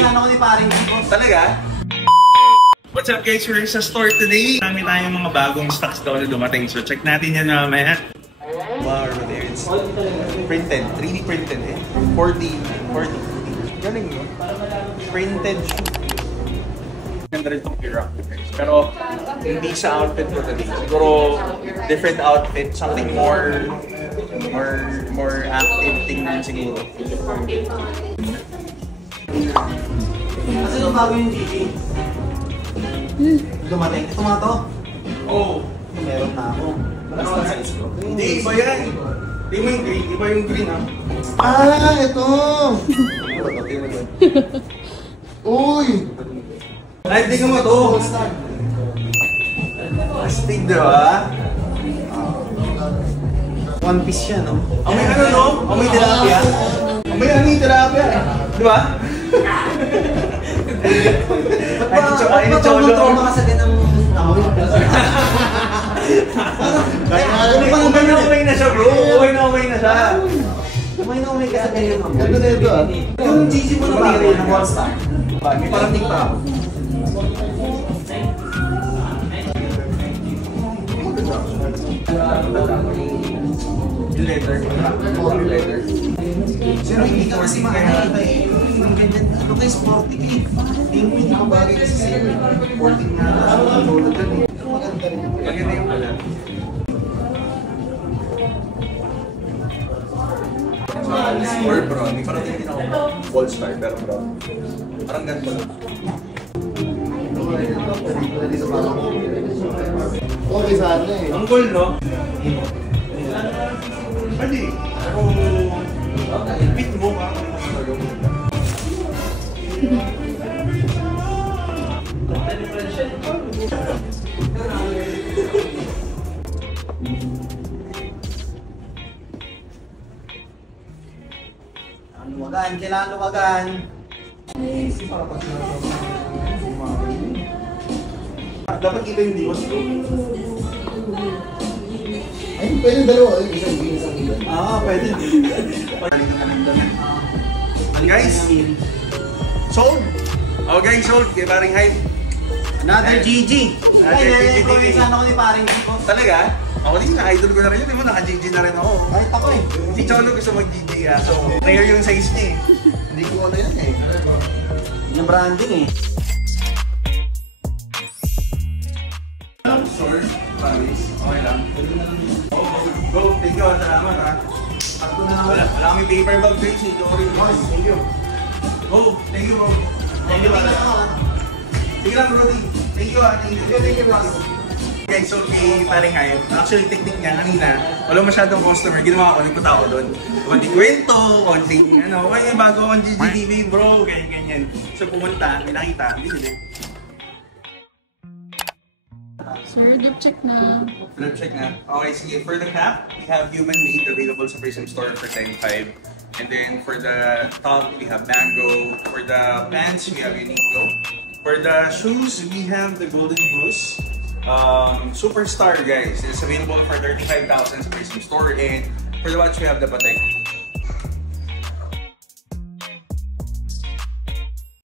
Sana ko ni paring talaga? What's up guys? We're sa store today. Dami tayong mga bagong stocks daw na dumating. So check natin yan mamaya. Wow, there it's printed, 3D printed eh. 4D. Galing mo? Printed shoe. Ganda rin itong i-rock guys. Pero hindi sa outfit ko today. Siguro different outfit, something more active tingnan siguro. Kasi yung bago yung Gigi. Dumating. Ito nga to. Oh. Meron na ako. Ano ang size ko? Hindi, iba yan. Hindi mo yung green. Iba yung green ah. Ah, ito! Uy! Ay, hindi mo to. Astig, diba? One piece siya, no? Amoy ano, no? Amoy tilapia. Amoy ano yung tilapia? Diba? Ay, ni Cholo. Trauma ka sa ganang amoy. Umay na siya, bro. Umay na siya. Umay ka sa ganyan amoy. Ano na ito, ah? Yung Gigi mo na bagay ng All Star. May parang TikTok. Yung leather. Yung leather. Pero hindi ka kasi makakita eh. Yung ganyan, ano kayo, sporty ka eh. Hindi ka bagay kasi sa'yo eh. Sporty nga na. Maganda rin. Maganda yung pala. Or brown. Parang hindi na ako All Star pero brown. Parang ganito lang. Okay sana eh. Ang goal, no? Pwede. Pero fit mo ka. Luwagan, kailangan luwagan. Dapat kita yung diwas ko. Ay, pwede dalawa. Isang iba. Pwede. Guys, sold! Oh guys, sold. Kaya paring hype. Another Gigi. Ay, sana ko ni paring Gigi. Talaga? Ako din, na-idol ko na rin yun. Diba, naka-GG na rin ako. Kahit ako eh. Si Cholo gusto mag-GG ah. So, rare yung size niya eh. Hindi ko ano yan eh. Yung branding eh. Sure, promise. Okay lang. Go, thank you. Salamat ha. Wala kami paper bag guys. Thank you. Go, thank you bro. Thank you. Sige lang bro. Thank you ha. Thank you boss. Guys, so kay paring hype, actually technique niya kanina, wala masyadong customer, ginawa ko, nagpunta ako doon. Konting kwento, konting ano, may bago akong GGTV bro, ganyan. So pumunta, may nakita, binili. Sir, dip check na. Let's check na. Okay, sige. For the cap, we have Human Made available sa Prism Store for 10.5. And then for the top, we have Mango. For the pants, we have Uniqlo. For the shoes, we have the Golden Goose. Superstar, guys. It's available for 35,000 sa Prism Store. And for the watch, we have the Patek.